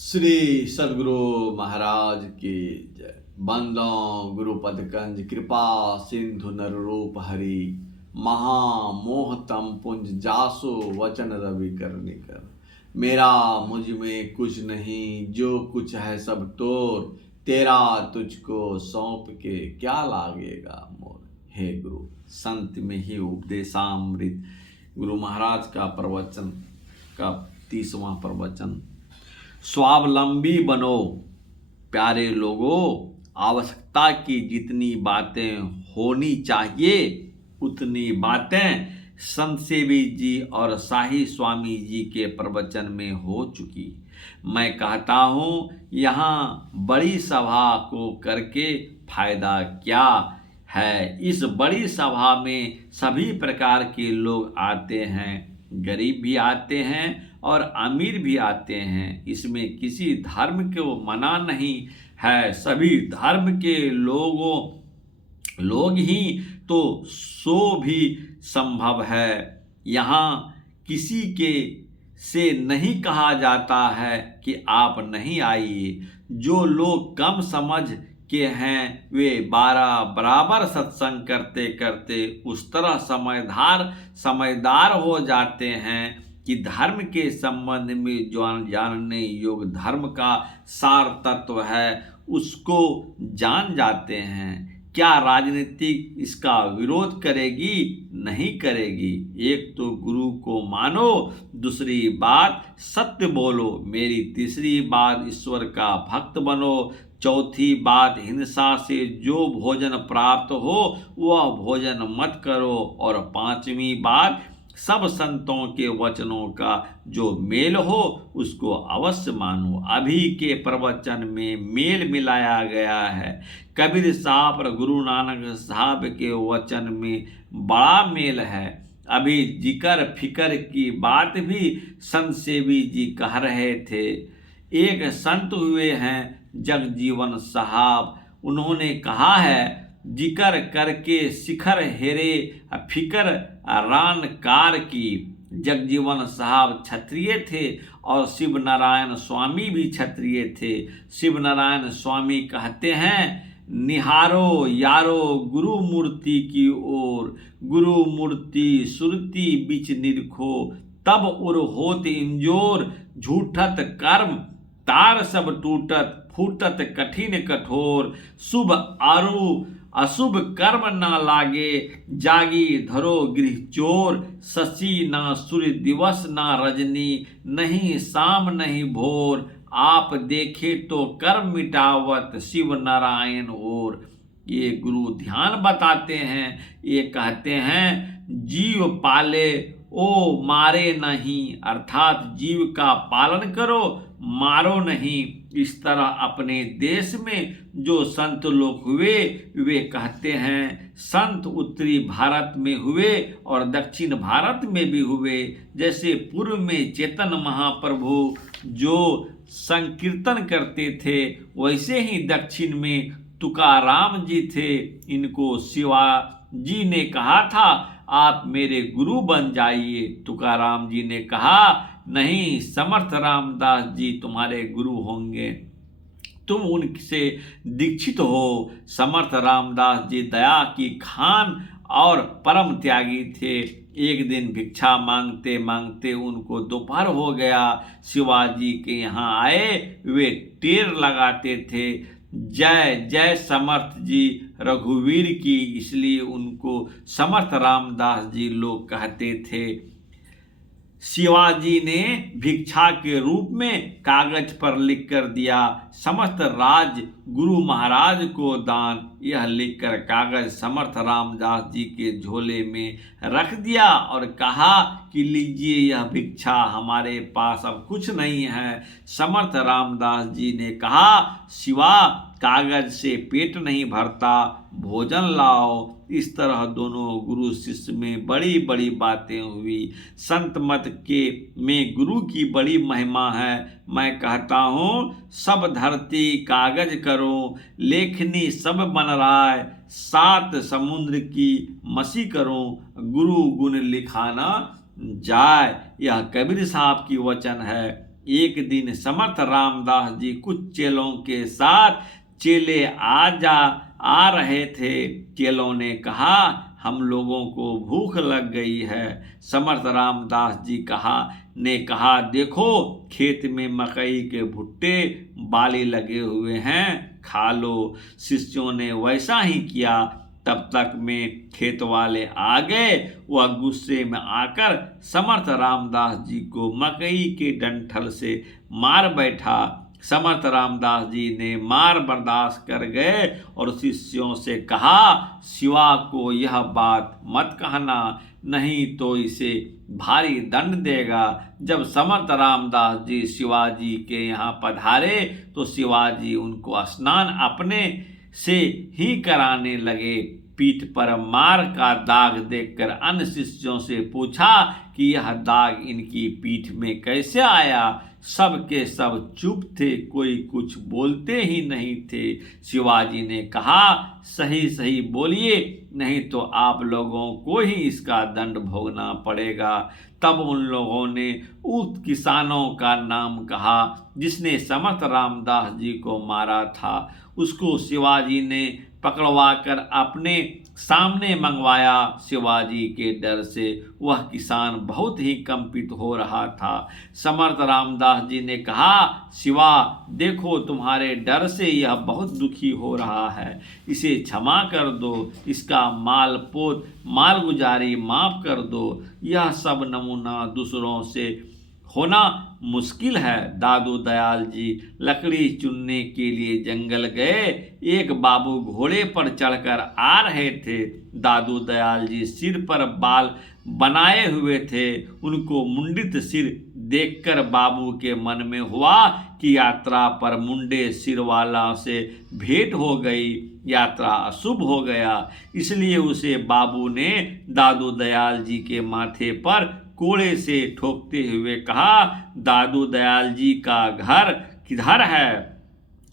श्री सदगुरु महाराज की जय। बंदों गुरुपद कंज कृपा सिंधु नर रूप हरि महामोहतम पुंज जासो वचन रवि करनी कर। मेरा मुझ में कुछ नहीं, जो कुछ है सब तोर, तेरा तुझको सौंप के क्या लागेगा मोर। हे गुरु, संत में ही उपदेशामृत। गुरु महाराज का प्रवचन का 30वां प्रवचन। स्वावलंबी बनो प्यारे लोगों, आवश्यकता की जितनी बातें होनी चाहिए उतनी बातें संत सेवी जी और शाही स्वामी जी के प्रवचन में हो चुकी। मैं कहता हूँ, यहाँ बड़ी सभा को करके फायदा क्या है। इस बड़ी सभा में सभी प्रकार के लोग आते हैं, गरीब भी आते हैं और अमीर भी आते हैं। इसमें किसी धर्म को मना नहीं है, सभी धर्म के लोग ही तो सो भी संभव है। यहाँ किसी के से नहीं कहा जाता है कि आप नहीं आइए। जो लोग कम समझ के हैं वे बराबर सत्संग करते करते उस तरह समझदार हो जाते हैं कि धर्म के संबंध में जो जानने योग्य धर्म का सार तत्व है उसको जान जाते हैं। क्या राजनीति इसका विरोध करेगी? नहीं करेगी। एक तो गुरु को मानो, दूसरी बात सत्य बोलो, मेरी तीसरी बात ईश्वर का भक्त बनो, चौथी बात हिंसा से जो भोजन प्राप्त हो वह भोजन मत करो, और पांचवी बात सब संतों के वचनों का जो मेल हो उसको अवश्य मानो। अभी के प्रवचन में मेल मिलाया गया है। कबीर साहब और गुरु नानक साहब के वचन में बड़ा मेल है। अभी जिक्र फिक्र की बात भी संत सेवी जी कह रहे थे। एक संत हुए हैं जगजीवन साहब, उन्होंने कहा है, जिक्र करके शिखर हेरे फिकर रान कार की। जगजीवन साहब क्षत्रिय थे और शिव नारायण स्वामी भी क्षत्रिय थे। शिव नारायण स्वामी कहते हैं, निहारो यारो गुरु मूर्ति की ओर, गुरु मूर्ति सुरती बिच निरखो, तब उर होत इंजोर, झूठत कर्म तार सब टूटत, फूटत कठिन कठोर, शुभ आरु अशुभ कर्म ना लागे, जागी धरो गृह चोर, शशि ना सूर्य दिवस ना रजनी, नहीं शाम नहीं भोर, आप देखे तो कर्म मिटावत शिव नारायण और। ये गुरु ध्यान बताते हैं। ये कहते हैं, जीव पाले ओ मारे नहीं, अर्थात जीव का पालन करो, मारो नहीं। इस तरह अपने देश में जो संत लोग हुए वे कहते हैं, संत उत्तरी भारत में हुए और दक्षिण भारत में भी हुए। जैसे पूर्व में चेतन महाप्रभु जो संकीर्तन करते थे, वैसे ही दक्षिण में तुकाराम जी थे। इनको शिवाजी ने कहा था, आप मेरे गुरु बन जाइए। तुकाराम जी ने कहा, नहीं, समर्थ रामदास जी तुम्हारे गुरु होंगे, तुम उनसे दीक्षित हो। समर्थ रामदास जी दया की खान और परम त्यागी थे। एक दिन भिक्षा मांगते मांगते उनको दोपहर हो गया। शिवाजी के यहाँ आए, वे टेर लगाते थे, जय जय समर्थ जी रघुवीर की, इसलिए उनको समर्थ रामदास जी लोग कहते थे। शिवाजी ने भिक्षा के रूप में कागज पर लिख कर दिया, समस्त राज गुरु महाराज को दान। यह लिखकर कागज समर्थ रामदास जी के झोले में रख दिया और कहा कि लीजिए यह भिक्षा, हमारे पास अब कुछ नहीं है। समर्थ रामदास जी ने कहा, शिवा, कागज से पेट नहीं भरता, भोजन लाओ। इस तरह दोनों गुरु शिष्य में बड़ी बड़ी बातें हुई। संत मत के में गुरु की बड़ी महिमा है। मैं कहता हूँ, सब धरती कागज करो, लेखनी सब बन रहा है, 7 समुद्र की मसी करो, गुरु गुण लिखाना जाए। यह कबीर साहब की वचन है। एक दिन समर्थ रामदास जी कुछ चेलों के साथ चेले आ रहे थे। चेलों ने कहा, हम लोगों को भूख लग गई है। समर्थ रामदास जी ने कहा, देखो खेत में मकई के भुट्टे बाली लगे हुए हैं, खा लो। शिष्यों ने वैसा ही किया। तब तक में खेत वाले आ गए। वह गुस्से में आकर समर्थ रामदास जी को मकई के डंठल से मार बैठा। समर्थ रामदास जी ने मार बर्दाश्त कर गए और शिष्यों से कहा, शिवा को यह बात मत कहना, नहीं तो इसे भारी दंड देगा। जब समर्थ रामदास जी शिवाजी के यहाँ पधारे तो शिवाजी उनको स्नान अपने से ही कराने लगे। पीठ पर मार का दाग देखकर अन्य शिष्यों से पूछा कि यह दाग इनकी पीठ में कैसे आया। सब के सब चुप थे, कोई कुछ बोलते ही नहीं थे। शिवाजी ने कहा, सही सही बोलिए, नहीं तो आप लोगों को ही इसका दंड भोगना पड़ेगा। तब उन लोगों ने उस किसानों का नाम कहा जिसने समर्थ रामदास जी को मारा था। उसको शिवाजी ने पकड़वा कर अपने सामने मंगवाया। शिवाजी के डर से वह किसान बहुत ही कंपित हो रहा था। समर्थ रामदास जी ने कहा, शिवा देखो, तुम्हारे डर से यह बहुत दुखी हो रहा है, इसे क्षमा कर दो, इसका मालगुजारी माफ कर दो। यह सब नमूना दूसरों से होना मुश्किल है। दादू दयाल जी लकड़ी चुनने के लिए जंगल गए। एक बाबू घोड़े पर चढ़कर आ रहे थे। दादू दयाल जी सिर पर बाल बनाए हुए थे। उनको मुंडित सिर देखकर बाबू के मन में हुआ कि यात्रा पर मुंडे सिर वाला से भेंट हो गई, यात्रा अशुभ हो गया। इसलिए उसे बाबू ने दादू दयाल जी के माथे पर कोड़े से ठोकते हुए कहा, दादू दयाल जी का घर किधर है।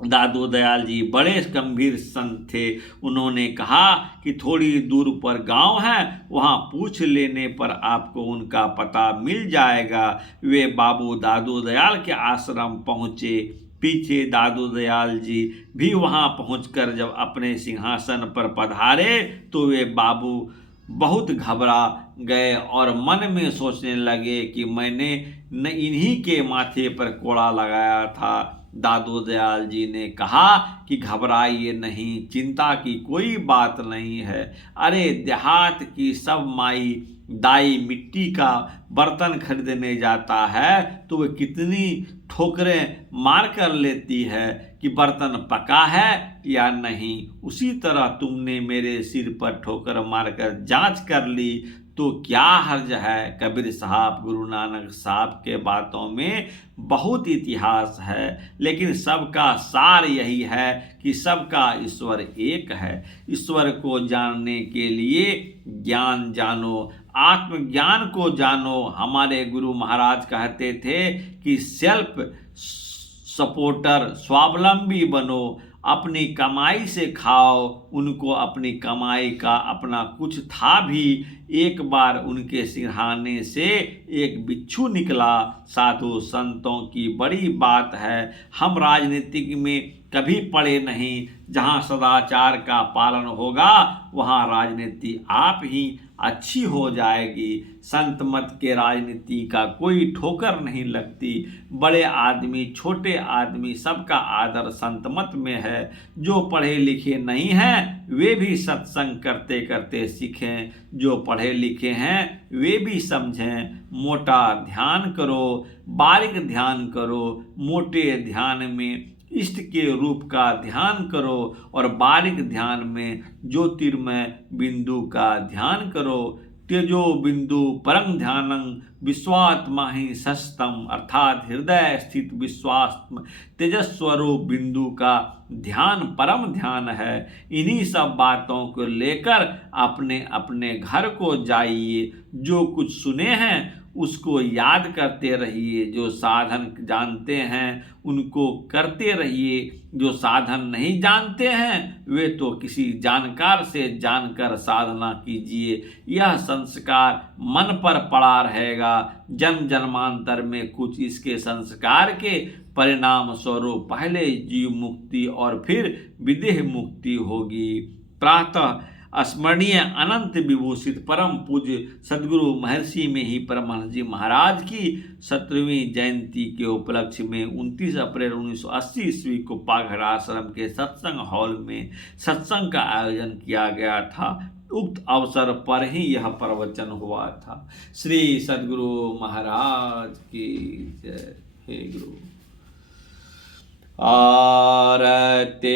दादू दयाल जी बड़े गंभीर संत थे। उन्होंने कहा कि थोड़ी दूर पर गांव है, वहां पूछ लेने पर आपको उनका पता मिल जाएगा। वे बाबू दादू दयाल के आश्रम पहुंचे। पीछे दादू दयाल जी भी वहां पहुंचकर जब अपने सिंहासन पर पधारे तो वे बाबू बहुत घबरा गए और मन में सोचने लगे कि मैंने इन्हीं के माथे पर कोड़ा लगाया था। दादू दयाल जी ने कहा कि घबराइए नहीं, चिंता की कोई बात नहीं है। अरे देहात की सब माई दाई मिट्टी का बर्तन खरीदने जाता है तो वह कितनी ठोकरें मार कर लेती है कि बर्तन पका है या नहीं। उसी तरह तुमने मेरे सिर पर ठोकर मारकर जांच कर ली तो क्या हर्ज है। कबीर साहब, गुरु नानक साहब के बातों में बहुत इतिहास है, लेकिन सबका सार यही है कि सबका ईश्वर एक है। ईश्वर को जानने के लिए ज्ञान जानो, आत्मज्ञान को जानो। हमारे गुरु महाराज कहते थे कि सेल्फ सपोर्टर, स्वावलंबी बनो, अपनी कमाई से खाओ। उनको अपनी कमाई का अपना कुछ था भी। एक बार उनके सिरहाने से एक बिच्छू निकला। साधु संतों की बड़ी बात है। हम राजनीतिक में कभी पड़े नहीं। जहाँ सदाचार का पालन होगा वहाँ राजनीति आप ही अच्छी हो जाएगी। संत मत के राजनीति का कोई ठोकर नहीं लगती। बड़े आदमी, छोटे आदमी, सबका आदर संत मत में है। जो पढ़े लिखे नहीं हैं वे भी सत्संग करते करते सीखें, जो पढ़े लिखे हैं वे भी समझें। मोटा ध्यान करो, बारीक ध्यान करो। मोटे ध्यान में इष्ट के रूप का ध्यान करो और बारीक ध्यान में ज्योतिर्मय बिंदु का ध्यान करो। तेजो बिंदु परम ध्यानं विश्वात्मा ही सस्तम, अर्थात हृदय स्थित विश्वात्म तेजस्वरूप बिंदु का ध्यान परम ध्यान है। इन्हीं सब बातों को लेकर अपने अपने घर को जाइए। जो कुछ सुने हैं उसको याद करते रहिए। जो साधन जानते हैं उनको करते रहिए, जो साधन नहीं जानते हैं वे तो किसी जानकार से जानकर साधना कीजिए। यह संस्कार मन पर पड़ा रहेगा। जन्म जन्मांतर में कुछ इसके संस्कार के परिणाम स्वरूप पहले जीव मुक्ति और फिर विदेह मुक्ति होगी। प्रातः स्मरणीय अनंत विभूषित परम पूज्य सद्गुरु महर्षि में ही परमहंस जी महाराज की 17वीं जयंती के उपलक्ष्य में 29 अप्रैल 1980 ईस्वी को पाघड़ आश्रम के सत्संग हॉल में सत्संग का आयोजन किया गया था। उक्त अवसर पर ही यह प्रवचन हुआ था। श्री सद्गुरु महाराज की जय। हे गुरु आरती।